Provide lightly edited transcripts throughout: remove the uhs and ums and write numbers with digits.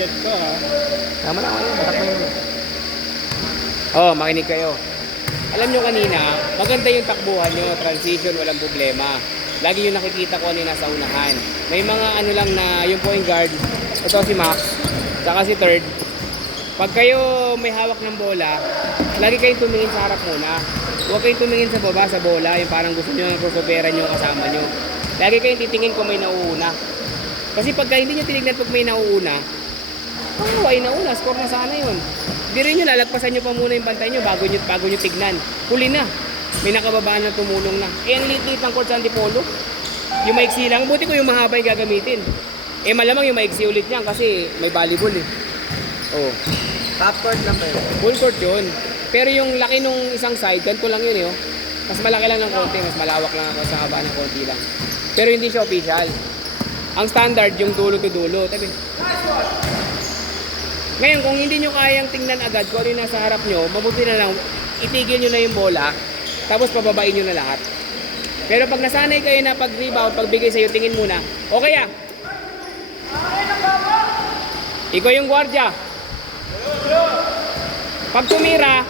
T-shirt ko ha. Tama na kayo, matakbo yun. Oh, makinig kayo. Alam nyo kanina, maganda yung takbuhan nyo, transition, walang problema. Lagi yung nakikita ko ano yung nasa unahan. May mga ano lang na yung point guard, ito si Max, saka si third. Pag kayo may hawak ng bola, lagi kayong tumingin sa harap muna. Huwag kayong tumingin sa baba, sa bola, yung parang gusto nyo ng crossoveran yung kasama nyo. Lagi kayong titingin kung may nauuna. Kasi pagka hindi nyo tinignan pag may nauuna, ay nauna, score na sana yun. Hindi rin nyo, lalagpasan nyo pa muna yung bantay nyo bago nyo tignan. Huli na. May nakababaan na tumulong na. Eh, ang liit ng court sa Antipolo. Yung maiksi lang, buti ko yung mahaba yung gagamitin. Eh, malamang yung maiksi ulit niyan kasi may volleyball eh. Oh. Half court lang ba yun? Full court yun. Pero yung laki nung isang side, ganito lang yun eh. Oh. Mas malaki lang ng konti, mas malawak lang ako sa haba ng konti lang. Pero hindi siya official. Ang standard, yung dulo to dulo. Tabi. Ngayon, kung hindi nyo kayang tingnan agad kung ano yung nasa harap nyo, mabuti na lang, itigil nyo na yung bola, tapos pababain nyo na lahat. Pero pag nasanay kayo na pag-rebound, pagbigay sa'yo, tingin muna, okay ah. Ikaw yung gwardiya. Pag tumira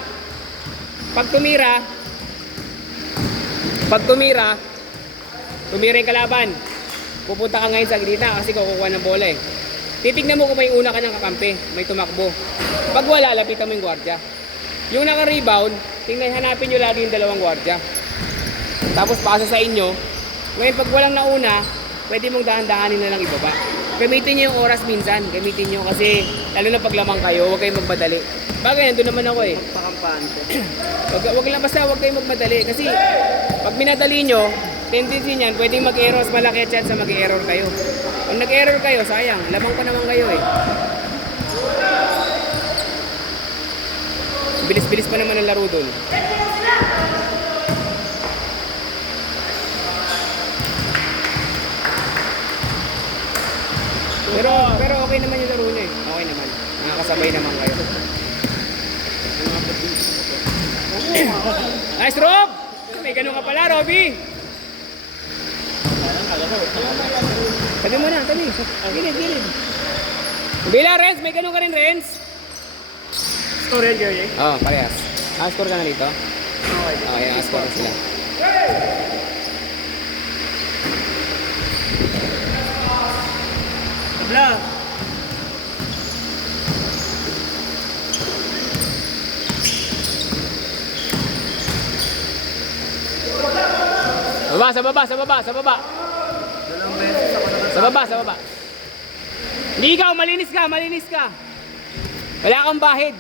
yung kalaban. Pupunta ka ngayon sa gitna kasi kukuha ng bola eh. Titignan mo kung may una ka ng kakampi, may tumakbo. Pag wala, lapitan mo yung gwardiya. Yung naka-rebound, hanapin nyo lagi yung dalawang gwardiya. Tapos pasa sa inyo. Ngayon pag walang nauna, pwede mong dahan-dahanin na lang ibaba. Gamitin nyo yung oras minsan, gamitin nyo kasi lalo na pag lamang kayo, huwag kayong magmadali. Bagay, nandun naman ako eh. Pakampante. Wag lang, basta huwag kayong magmadali. Kasi pag minadali nyo, tendency niyan, pwedeng mag-error, malaki chance sa mag-error kayo. Kung nag-error kayo, sayang, lamang pa naman kayo eh. Bilis-bilis pa naman ang laro dun. Pero okay naman yung laro niya eh. Okay naman. Nakakasabay naman kayo. Nice, Rob! May ganun ka pala, Robby! Tabi mo na, tabi. Gilid. Bila, Renz! May ganun ka rin, Renz? Score yan, Gary? Oo, parehas. Score ka na dito? Okay. Okay, score na sila. Tabla! Sa baba. Dalawang beses ako naman. Sa baba. Hindi ikaw, malinis ka. Wala kang bahid.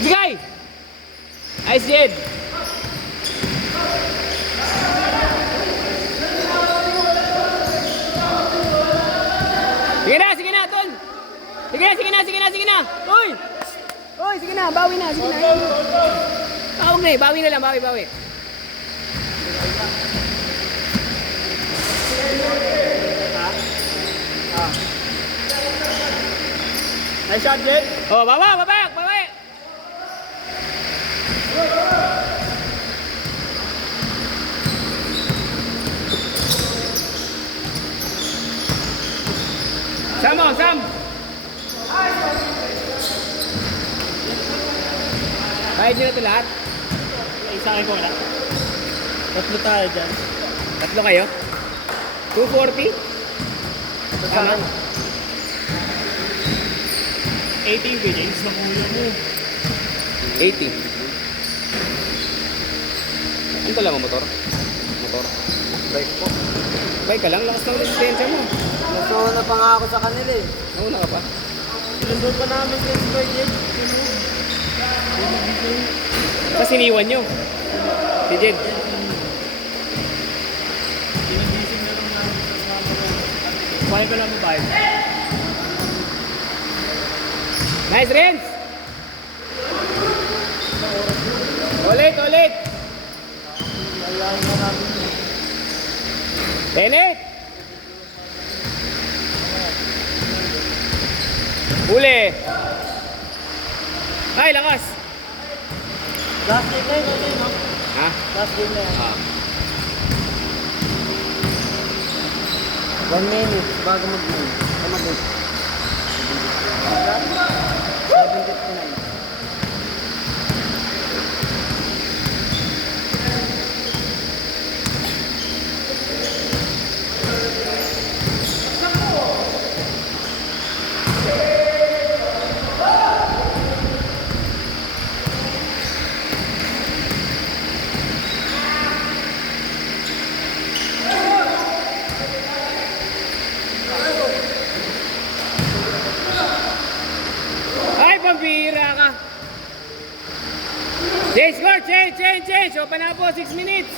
Magbigay! Nice, Jed. Sige na, tol. Sige na. Uy, sige na, bawi na. Tawag na eh, bawi na lang, bawi. Nice shot, Jed. Oh, bawi. Sam. Bayad nyo na ito lahat? Isa kayo ko na. Tatlo tayo dyan. Tatlo kayo? 240? Tama. 18 James na kuya mo. 80. Ano talaga motor? Bike po. Bike ka lang, lakas ng resistensya mo. Nasuuna pa nga ako sa kanila eh. Nauna ka pa. Sinundot pa namin yung Square Jed. Tapos iniwan nyo. Si Jed. Pinagising na naman namin sa mama ko. Kuhain ko lang mo ba? Nice, Renz! Ulit! Ayahin na namin. Tenet! Huli! Ay, lakas! Last game na yun, no? Ha? Last game na yun. 1 minute bago mag-move. Kumabot. 7:59. Ay, pambira ka. Change, score, change. O, panapos, 6 minutes.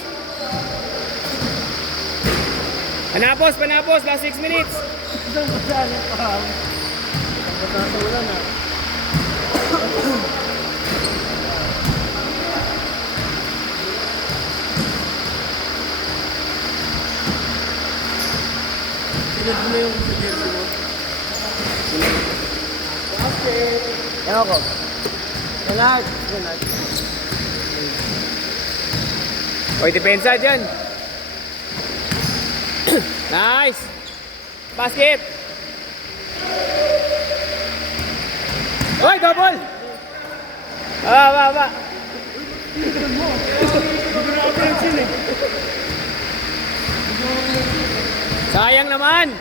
Panapos, last 6 minutes. Isang kasali pa. Pagkakatawalan na. Sinad mo na yung jersey mo. Ewan ko. Ganag. Oy, depensa dyan. Nice. Basket. Oy, double. Ba. Sayang naman.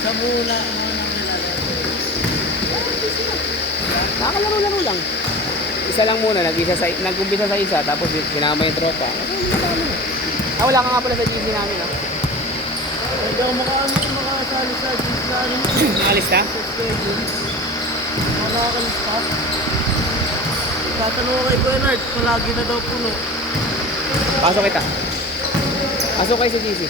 Sa mula mo nang nilalaro. Nakakalaro-laro lang. Isa lang muna, nag-umpisa sa isa, tapos sinama yung tropa. Wala ka nga pala sa GC namin, ah. Hindi ako makasali sa jeans na ano. Alis na? Sa schedule. Makakalista. Tatanong ko kay Bernard, palagi na daw puno. Pasok kita. Pasok kayo sa GC.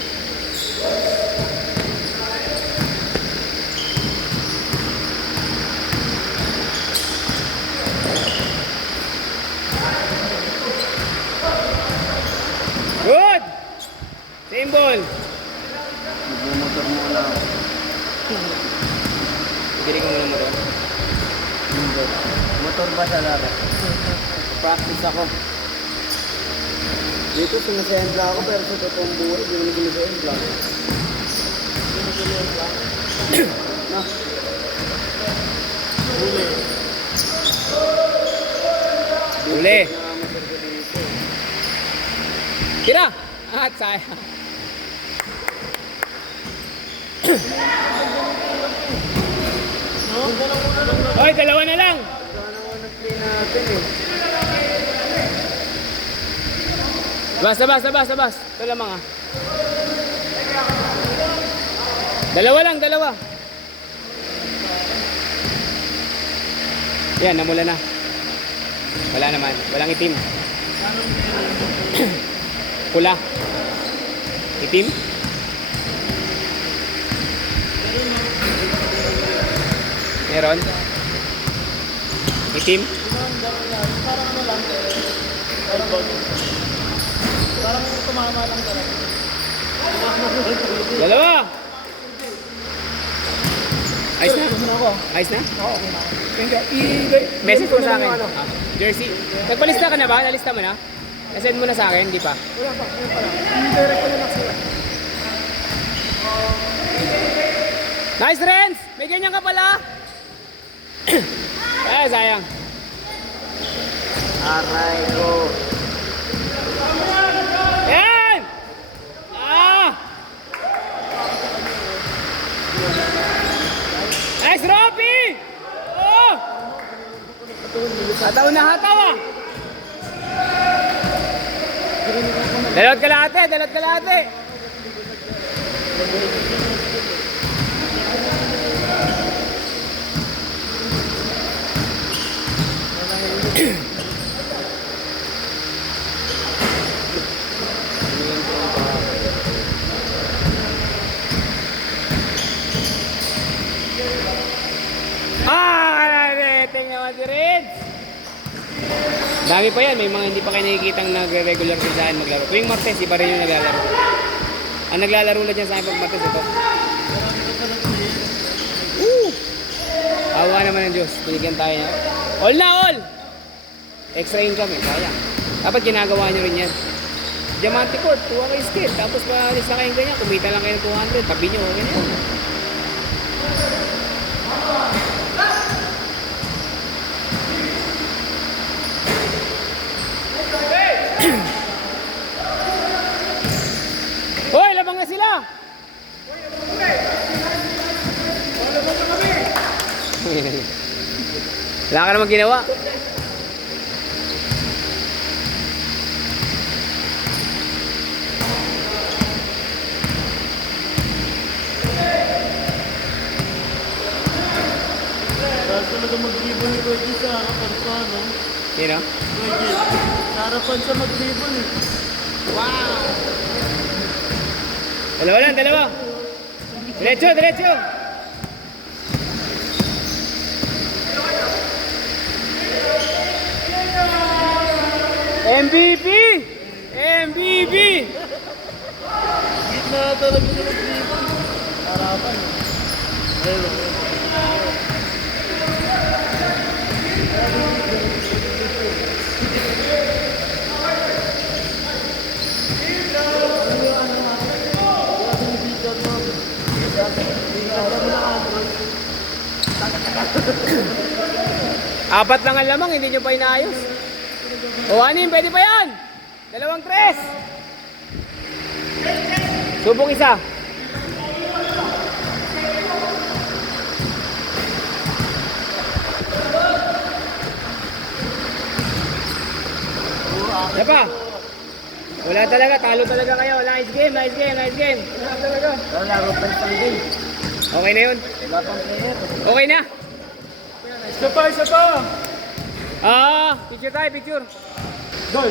Good! Same ball. Nagmumotor muna ako. Diring mo muna doon. Motor ba siya lahat? Practice ako. Dito sumasendla ako pero sa totoong buhay, hindi mo sumasendla. Na. Huli. Huli. Tira! At sayang. No? Oy, dalawa na lang. Sana ko nag-play natin eh. Bas. Ito lamang, ah. Dalawa lang. Yan, namula na. Wala naman. Walang itim. Pula. Itim. Meron. Itim. Parang ano lang. Parang tumama lang talaga. Dalawa. Ayos na? Ako. Ayos na? Oo, okay na. Message mo sa akin. Ah, jersey. Nagpalista ka na ba? Nalista mo na? Nasend mo na sa akin, di pa? Wala pa. Direct ko na lang sila. Nice, Renz! May ganyan ka pala! Sayang. Aray ko. Yan! Ah! Nice, Robby! Oh! Hataw na hataw, ah! Dalawat kalahati! Rating naman si Reds! Dami pa yan, may mga hindi pa kayo nakikitang nagre-regular din saan maglaro. Tuwing Martes, iba rin yung naglalaro. Ang naglalaro na dyan sa akin pag Martes, ito. Awa naman ng Diyos, binigyan tayo niya. All na all! Extra income eh, sayang. Dapat ginagawa nyo rin yan. Diamante Court, kuha kayo skill. Tapos paalis na kayong ganyan, kumita lang kayo ng 200, tabi nyo, okay na yun. Hoy, labang na sila! Wala ka naman ginawa. Tapos talaga mag-dribble ni Kuya sa harapan ko, no? Sino? Kuya, sa harapan siya mag-dribble eh. Wow! Dalawa lang, dalawa. Diretso, diretso. MVP! MVP! Gitna talaga siya mag-dribble. Harapan. Ayun. Apat lang ang lamang, hindi nyo pa inaayos. O anim, pwede pa yan. Dalawang tres. Subok isa. Isa pa. Wala talaga, talo talaga kayo. Nice game, nice game, nice game. Wala talaga. Laro pa isang game. Okay na yun. Wala pang player. Okay na. Isa pa, isa pa! Picture tayo, picture. Goal!